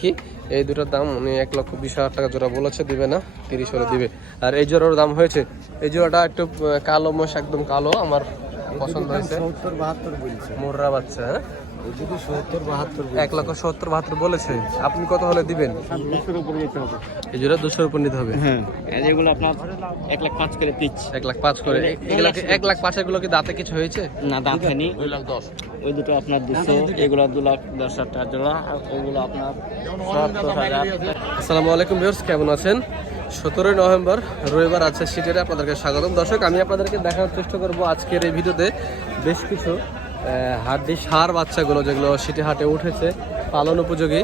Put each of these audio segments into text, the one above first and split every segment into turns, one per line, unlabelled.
কি? এই দুটার দাম উনি এক লক্ষ বিশ হাজার টাকা জোড়া বলেছে দিবে না তিরিশ হলে দিবে। আর এই জোড়ার দাম হয়েছে। এই জোড়াটা একটু কালো মোষ একদম কালো আমার পছন্দ হয়েছে। মোররা বাচ্চা হ্যাঁ? এক লক্ষ সত্তর বাহাত্তর বলেছে। আপনি কত হলে দিবেন?
দুশোর উপরে যেতে হবে।
এই জোড়া দুশোর উপর নিতে হবে?
হ্যাঁ। যেগুলো আপনার এক লাখ পাঁচ করে পিচ।
এক লাখ পাঁচ করে। এক লাখ কি দাঁতে কিছু হয়েছে?
না দাম খানি
দুই লাখ দশ।
ওই দুটো আপনার দুশো এগুলো দু লাখ দশ হাজার টাকা জোড়া আর ওগুলো আপনার সত্তর হাজার।
আসসালামু আলাইকুম কেমন আছেন? সতেরোই নভেম্বর রবিবার আছে সিটিতে আপনাদেরকে স্বাগতম। দর্শক আমি আপনাদেরকে দেখানোর চেষ্টা করব আজকের এই ভিডিওতে বেশ কিছু হাড্ডি সার বাচ্চাগুলো যেগুলো সিটি হাটে উঠেছে, পালন উপযোগী।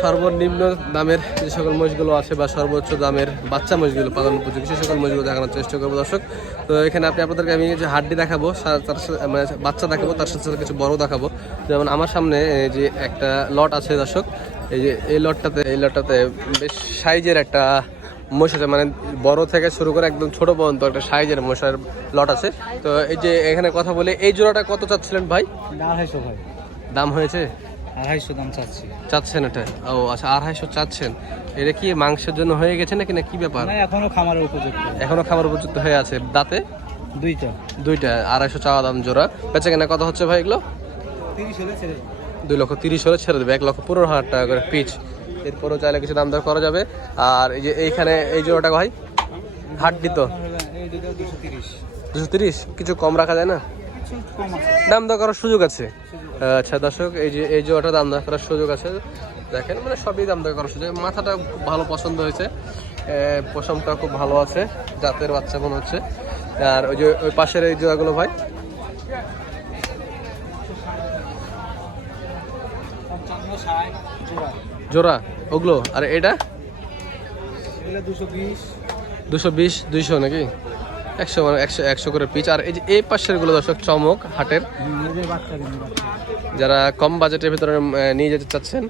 সর্বনিম্ন দামের যে সকল মহিষগুলো আছে বা সর্বোচ্চ দামের বাচ্চা মহিষগুলো পালন উপযোগী, সে সকল মহিষগুলো দেখানোর চেষ্টা করব দর্শক। তো এখানে আপনি আপনাদেরকে আমি যে হাড্ডি দেখাবো তার সাথে মানে বাচ্চা দেখাবো, তার সাথে সাথে কিছু বড় দেখাবো। যেমন আমার সামনে যে একটা লট আছে দর্শক, এই যে এই লটটাতে এই লটটাতে বেশ সাইজের একটা মোষ আছে মানে বড় থেকে শুরু করে একদম ছোট পর্যন্ত একটা সাইজের মোষের লট আছে। তো এই যে এখানে কথা বলে এই জোড়াটা কত চাচ্ছিলেন ভাই?
আড়াইশো ভাই।
দাম হয়েছে?
আড়াইশো দাম চাচ্ছি।
চাচ্ছেন এটা? ও আচ্ছা আড়াইশো চাচ্ছেন। এটা কি মাংসের জন্য হয়ে গেছে নাকি না কি ব্যাপার?
এখনও খামারের উপযুক্ত।
এখনও খাবার উপযুক্ত হয়ে আছে। দাঁতে?
দুইটা।
দুইটা আড়াইশো চাওয়া দাম জোড়া। বেচে কেনা কত হচ্ছে ভাই এগুলো?
তিরিশ হলে ছেড়ে
দুই লক্ষ তিরিশ হলে ছেড়ে দেবে এক লক্ষ পনেরো হাজার টাকা করে পিচ। এরপরও চাইলে কিছু দাম দর করা যাবে। আর এই যে এইখানে এই জোড়াটা ভাই, হাড্ডি তো।
দুশো তিরিশ?
কিছু কম রাখা যায় না? দাম দর করার সুযোগ আছে। আচ্ছা দর্শক, এই যে এই জোড়াটা দাম দর করার সুযোগ আছে। দেখেন মানে সবই দাম দর করার সুযোগ। মাথাটা খুব ভালো পছন্দ হয়েছে। পশমটা খুব ভালো আছে। জাতের বাচ্চা মনে হচ্ছে। আর ওই যে ওই পাশের এই জোড়াগুলো ভাই
পঞ্চান্ন ষাট জোড়া
ওগুলো? আর এটা?
দুশো বিশ।
দুইশো নাকি? একশো মানে একশো একশো করে পিচ। আর এই যে এই পাশেরগুলো দর্শক চমক হাটের। যারা কম বাজেটের ভিতরে নিয়ে যেতে চাচ্ছেন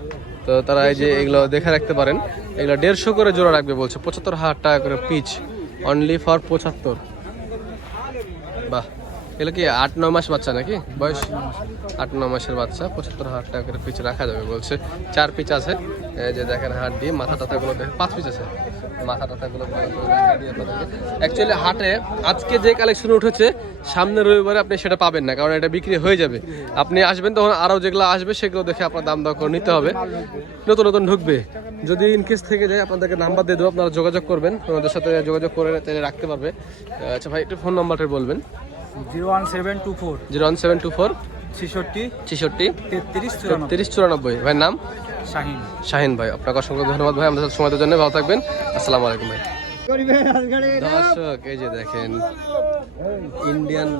তো তারা এই যে এগুলো দেখে রাখতে পারেন। এগুলো দেড়শো করে জোড়া রাখবে বলছে পঁচাত্তর হাজার টাকা করে পিচ। অনলি ফর পঁচাত্তর। বাহ। এগুলো কি আট, নয় মাস বাচ্চা নাকি? বয়স? আট, নয় মাসের বাচ্চা, পঁচাত্তর হাজার টাকা করে পিচ রাখা যাবে বলছে। চার পিচ আছে। যে দেখেন হাট দিয়ে, মাথা টাথাগুলো দেখেন, পাঁচ পিচ আছে। মাথা টাথাগুলো অ্যাকচুয়ালি হাটে আজকে যে কালেকশন উঠেছে সামনের রবিবারে আপনি সেটা পাবেন না, কারণ এটা বিক্রি হয়ে যাবে। আপনি আসবেন তখন আরও যেগুলো আসবে, সেগুলো দেখে আপনার দাম দর করে নিতে হবে। নতুন নতুন ঢুকবে। যদি ইনকেস থেকে যায়, আপনাদেরকে নাম্বার দিয়ে দেবো, আপনারা যোগাযোগ করবেন। ওনাদের সাথে যোগাযোগ করে রাখতে পারবে। আচ্ছা ভাই, একটু ফোন নাম্বারটা বলবেন।
Zero one seven two four.
Zero one seven two four.
ছেষট্টি
ছেষট্টি।
তেত্রিশ চুরানব্বই।
তিরিশ চুরানব্বই। ভাইয়ের নাম?
শাহিন।
শাহিন ভাই আপনাকে অসংখ্য ধন্যবাদ ভাই। আমাদের সাথে সময়ের জন্য ভালো থাকবেন। আসসালামু আলাইকুম ভাই। দর্শক, এই যে দেখেন ইন্ডিয়ান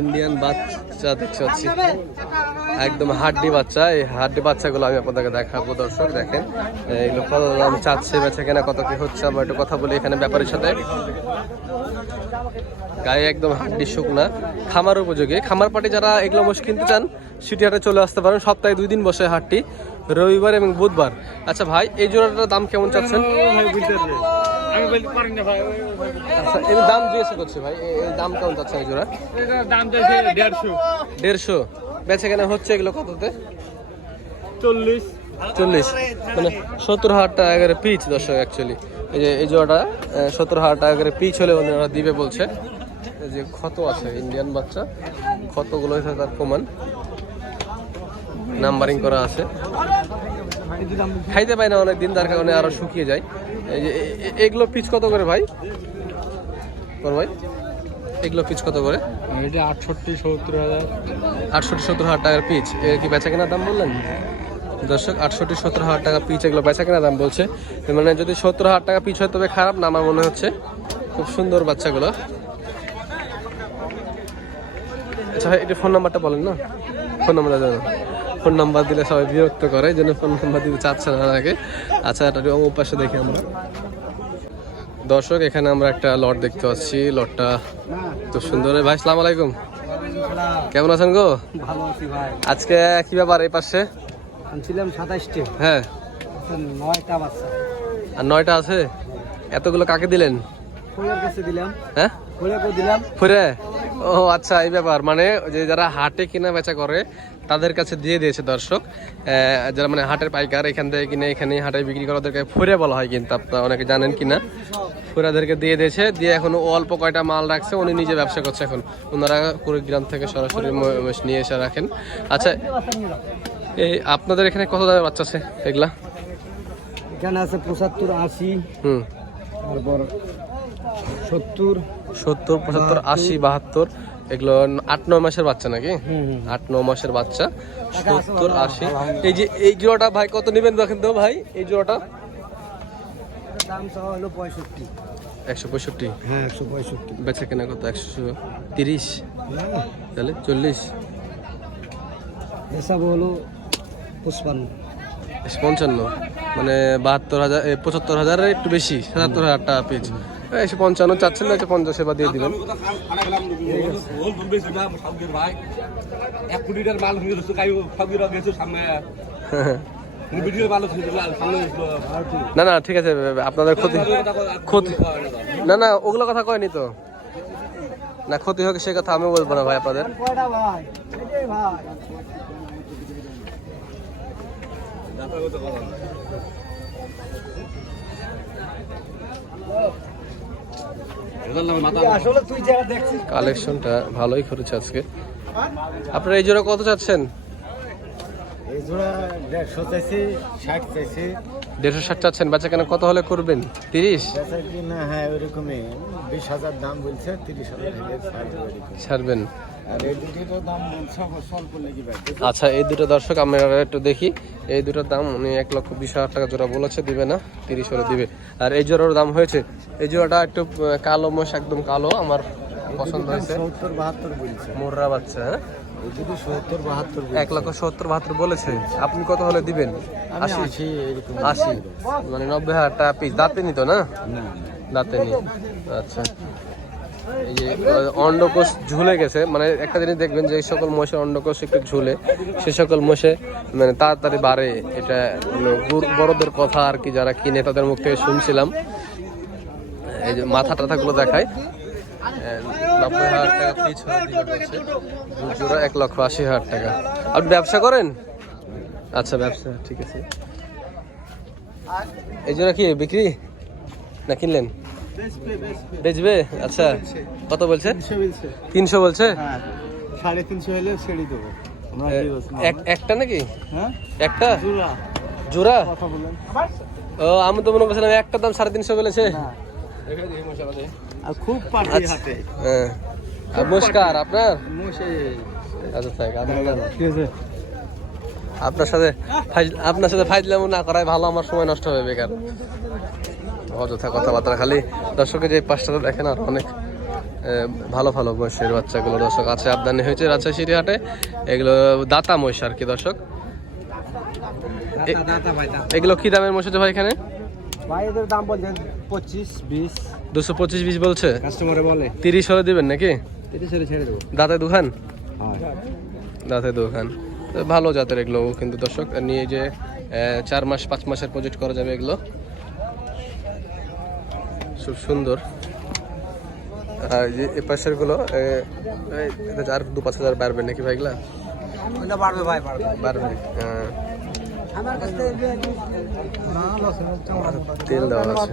ইন্ডিয়ান বাচ্চা দেখতে পাচ্ছি। একদম হাড্ডি বাচ্চা, এই হাড্ডি বাচ্চাগুলো আমি আপনাদেরকে দেখাবো, দর্শক, দেখেন। এইগুলো কত দাম চাচ্ছে, বেচে কেনা কত কি হচ্ছে, আমরা একটু কথা বলি এখানে ব্যাপারের সাথে। গায়ে একদম হাড্ডি শুকনা, খামার উপযোগী। খামার পাটি যারা এগুলো মোষ কিনতে চান, সিটি হাটে চলে আসতে পারেন, সপ্তাহে দুই দিন বসে হাটটি, রবিবার এবং বুধবার। আচ্ছা ভাই, এই জোড়াটার দাম কেমন চাচ্ছেন?
আমি বলতে পারি না ভাই
আচ্ছা এর দাম জিজ্ঞাসা করছি ভাই এই দাম কেমন চাচ্ছেন এই জোড়া
দাম চাইছে দেড়শো।
দেড়শো। বেচে কেনা হচ্ছে এগুলো কততে?
চল্লিশ।
চল্লিশ। মানে সত্তর হাজার টাকা করে পিচ দর্শক অ্যাকচুয়ালি এই যে এই জোড়াটা সত্তর হাজার টাকা করে পিচ হলে ওনারা দিবে বলছে। যে ক্ষত আছে ইন্ডিয়ান বাচ্চা। ক্ষতগুলো হচ্ছে তার প্রমাণ। নাম্বারিং করা আছে। খাইতে পাই না অনেক দিন তার কারণে আরও শুকিয়ে যায়। এই যে এগুলো পিচ কত করে ভাই? বল ভাই এগুলো পিচ কত করে?
এটা আটষট্টি সত্তর হাজার।
আটষট্টি সত্তর হাজার টাকার পিচ। এর কি বেচা কেনার দাম বললেন? দর্শক আটষট্টি সত্তর হাজার টাকা পিচ এগুলো বেচা কেনার দাম বলছে। মানে যদি সত্তর হাজার টাকা পিচ হয় তবে খারাপ না আমার মনে হচ্ছে। খুব সুন্দর বাচ্চাগুলো। আচ্ছা ভাই এটা ফোন নাম্বারটা বলেন না। ফোন নাম্বারটা জানো ফোন নাম্বার দিলে সবাই বিরক্ত করে এই জন্য ফোন নাম্বার দিতে চাচ্ছে না আগে। আচ্ছা এটা পাশে দেখি আমরা। দর্শক এখানে আমরা একটা লট দেখতে পাচ্ছি। লটটা তো সুন্দর। ভাই সালাম আলাইকুম। কেমন আছেন গো?
ভালো আছি ভাই।
আজকে কি ব্যাপার এই পাশে?
আনছিলাম সাতাইশটে।
হ্যাঁ।
নয়টা বাচ্চা
আর নয়টা আছে? এতগুলো কাকে দিলেন?
কাছে দিলাম।
হ্যাঁ?
দিলাম।
ফুরে? ও আচ্ছা এই ব্যাপার। মানে যে যারা হাটে কেনা বেচা করে তাদের কাছে দিয়ে দিয়েছে দর্শক। যারা মানে হাটের পাইকার এখান থেকে কিনে এখানে হাটে বিক্রি করে ওদেরকে ফুরে বলা হয় কিন্তু আপনারা অনেকে জানেন কিনা। ফুরাদেরকে দিয়ে দিয়েছে। দিয়ে এখন অল্প কয়টা মাল রাখছে উনি নিজে ব্যবসা করছে এখন। ওনারা কুড়িগ্রাম থেকে সরাসরি নিয়ে এসে রাখেন। আচ্ছা এই আপনাদের এখানে কত দামের বাচ্চা আছে এগুলা?
এখানে আছে পঁচাত্তর আশি
হুম।
তারপর সত্তর
সত্তর পঁচাত্তর আশি বাহাত্তর এগুলো আট নয় মাসের বাচ্চা নাকি? আট নয় মাসের বাচ্চা। সত্তর আশি। এই যে এই জোড়াটা ভাই কত নেবেন দেখেন তো ভাই? এই জোড়াটা?
দাম হলো পঁয়ষট্টি।
একশো পঁয়ষট্টি?
হ্যাঁ একশো পঁয়ষট্টি।
বেচা কেনা কত? একশো তিরিশ? তাহলে চল্লিশ।
হলো পুষ্পান্ন
একশো পঞ্চান্ন মানে বাহাত্তর হাজার পঁচাত্তর হাজারের একটু বেশি সাতাত্তর হাজার টাকা পিস একশো পঞ্চান্ন চাচ্ছেন না একশো পঞ্চাশ এবার দিয়ে দিবেন। না না, ঠিক আছে, আপনাদের ক্ষতি ক্ষতি না না, ওগুলো কথা কয়নি তো। না, ক্ষতি হোক, সে কথা আমি বলব না ভাই আপনাদের। কালেকশনটা ভালোই করেছে আজকে। আপনারা এই জোড়া কত চাচ্ছেন?
এই জোড়া দেড়শো চাইছি, ষাট চাইছে।
দেড়শো ষাট চাচ্ছেন বাচ্চা কেন কত হলে করবেন? তিরিশ?
হ্যাঁ ওইরকমই। বিশ হাজার দাম বলছে তিরিশ হাজার
ছাড়বেন। আচ্ছা এই দুটো দর্শক আমরা একটু দেখি। এই দুটোর দাম উনি এক লক্ষ বিশ হাজার টাকা জোড়া বলেছে দিবে না তিরিশ হলে দিবে। আর এই জোড়ার দাম হয়েছে। এই জোড়াটা একটু কালো মোষ একদম কালো আমার পছন্দ হয়েছে। মোররা বাচ্চা হ্যাঁ? এক লক্ষ সত্তর বাহাত্তর বলেছে। আপনি কত হলে দিবেন? আশি?
আশি
মানে নব্বই হাজার টাকা পিস দাঁতে নিত না? দাঁতে নি। আচ্ছা। এই যে অন্ডকোষ ঝুলে গেছে। মানে একটা জিনিস দেখবেন যে সকল মোষের অন্ডকোষ একটু ঝুলে সে সকল মোষে মানে তাড়াতাড়ি বাড়ে। এটা বড়দের কথা আর কি যারা কিনে তাদের মুখ থেকে শুনছিলাম। এই যে মাথা টাথাগুলো দেখায়। নব্বই হাজার টাকা। দু জোড়া এক লক্ষ আশি হাজার টাকা। আপনি ব্যবসা করেন? আচ্ছা ব্যবসা ঠিক আছে। এই জোড়া কি বিক্রি? না কিনলেন? বেচবে আচ্ছা। কত বলছে? তিনশো বলছে।
হ্যাঁ সাড়ে তিনশো হলে ছেড়ে দেবো।
এক- একটা নাকি?
হ্যাঁ?
একটা?
জোড়া।
জোড়া?
কথা বলেন।
ও আমি তো মনে করছিলাম একটা দাম সাড়ে তিনশো বলেছে।
খুব পার্টি। হাটে।
হ্যাঁ আর মুস্কার আপনার? আচ্ছা থাক আপনার
ঠিক আছে।
আপনার সাথে আপনার সাথে ফাইজলামও না করাই ভালো আমার সময় নষ্ট হবে বেকার। অযথা কথাবার্তা খালি। দর্শকের যে পাঁচটাতে দেখেন আর অনেক ভালো ভালো মহিষের বাচ্চাগুলো দর্শক আছে। আবদানি হয়েছে রাজশাহী হাটে। এগুলো দাতা মহিষ আর কি দর্শক। এগুলো কি দামের মহিষ ভাই এখানে?
ভাই এদের দাম বলছেন পঁচিশ বিশ।
দুশো পঁচিশ বিশ বলছে?
কাস্টমারে বলে।
তিরিশ হলে দিবেন নাকি?
তিরিশ হলে ছেড়ে দেবো।
দাঁতে দোকান
হ্যাঁ।
দাঁতে দোকান তো ভালো জাতের এগুলো কিন্তু দর্শক। নিয়ে যে চার মাস পাঁচ মাসের প্রজেক্ট করা যাবে এগুলো। খুব সুন্দর। আর এই যে এ পাশেরগুলো আর দু পাঁচ হাজার বাড়বে নাকি ভাই এগুলা?
বাড়বে ভাই বাড়বে।
হ্যাঁ, তেল দেওয়া আছে।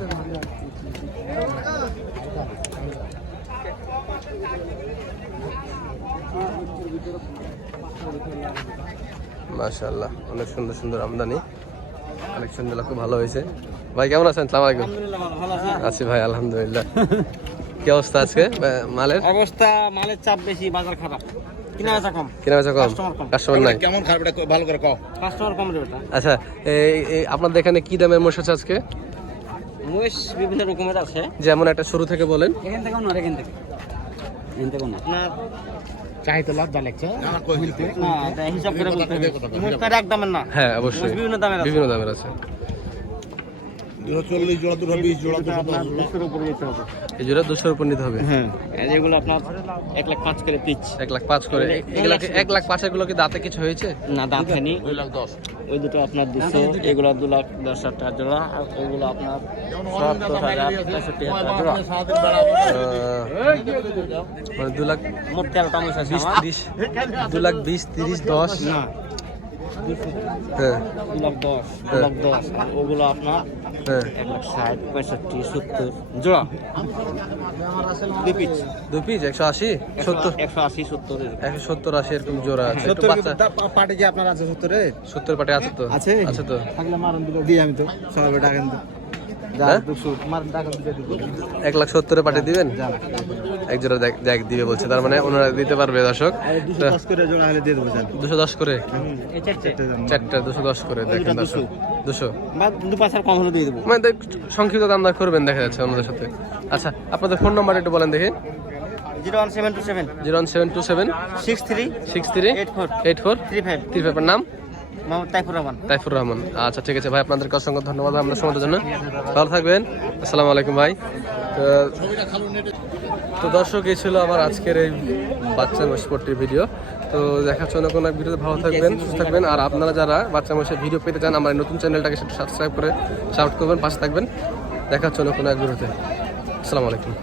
মাশাআল্লাহ অনেক সুন্দর সুন্দর আমদানি। কালেকশনগুলো খুব ভালো হয়েছে। ভাই কেমন আছেন? সালাম আলাইকুম। আছি। ভাই আলহামদুলিল্লাহ। কি অবস্থা আজকে? মালের?
অবস্থা মালের চাপ বেশি বাজার খারাপ। কিনা বেচা কম।
কেনা বেচা কম? কাস্টমার নাই?
কেমন খারাপ? এটা ভালো করে কও।
কাস্টমার কম রে বেটা।
আচ্ছা এই আপনাদের এখানে কি দামের মোষ আছে আজকে?
মহিষ বিভিন্ন রকমের আছে।
যেমন একটা শুরু থেকে বলেন।
এখান থেকে না এখান থেকে। এখান থেকে না আপনার
লজ্জা লাগছে।
না হিসাব করে বলতে তার এক দামের না।
হ্যাঁ অবশ্যই।
বিভিন্ন দামের।
বিভিন্ন দামের আছে।
দুশো চল্লিশ জোড়া দুশো বিশ জোড়া
আপনার দুশোর উপরে যেতে হবে।
এই জোড়া দুশোর উপর নিতে হবে?
হ্যাঁ। যেগুলো আপনার এক লাখ পাঁচ করে পিচ।
এক লাখ পাঁচ করে। এগুলো এক লাখগুলো কি দাঁতে কিছু হয়েছে?
না দাম খানি দুই লাখ দশ। ওই দুটো আপনার দুশো এগুলো দু লাখ দশ হাজার টাকা জোড়া আর ওগুলো আপনার সত্তর হাজার পঁয়ষট্টি হাজার জোড়া।
মানে দু লাখ
মোট তেরোটা মহিষ
বিশ তিরিশ দু লাখ বিশ তিরিশ দশ।
না।
হ্যাঁ।
দশ দশ। ওগুলো আপনার
হ্যাঁ।
এক লাখ ষাট পঁয়ষট্টি সত্তর। জোড়া? দুই
পিস। একশো আশি সত্তর।
একশো আশি সত্তর
একশো সত্তর আশি এরকম জোড়া আছে। একটু
পাটে কি আপনার আছে সত্তরে?
সত্তর পাটে আছে তো।
আছে?
আছে তো।
থাকলে দিলে আমি তো। সবাই টাকা
এক লাখ সত্তরে পাঠিয়ে দিবেন? এক জোড়া দেখ দেখ দিবে বলছে তার মানে ওনারা দিতে পারবে দর্শক।
দুশো দশ করে জোড়া হলে দিয়ে দেবো জান
দুশো দশ করে?
এই চারটে।
দুশো দশ করে দেখেন দর্শক। দুশো।
কম হলে দিয়ে দেবো।
মানে দেখ, সংক্ষিপ্ত দাম দর করবেন দেখা যাচ্ছে আমাদের সাথে। আচ্ছা আপনাদের ফোন নাম্বার একটু বলেন দেখি।
Zero one seven two seven.
Zero one seven two seven.
Six three
six three
eight four.
Eight four.
Three five.
Three ফাইভের নাম?
তাইফুর রহমান।
আচ্ছা ঠিক আছে ভাই, আপনাদেরকে অসংখ্য ধন্যবাদ আপনার সময়ের জন্য। ভালো থাকবেন। আসসালামু আলাইকুম ভাই। তো দর্শক, এই ছিল আমার আজকের এই বাচ্চা স্পোর্টের ভিডিও। তো দেখার জন্য কোনো এক ভিডিওতে ভালো থাকবেন, সুস্থ থাকবেন। আর আপনারা যারা বাচ্চা মশের ভিডিও পেতে চান, আমার নতুন চ্যানেলটাকে সেটা সাবস্ক্রাইব করে সাপোর্ট করবেন, পাশে থাকবেন। দেখার জন্য কোনো এক ভিডিওতে। আসসালামু আলাইকুম।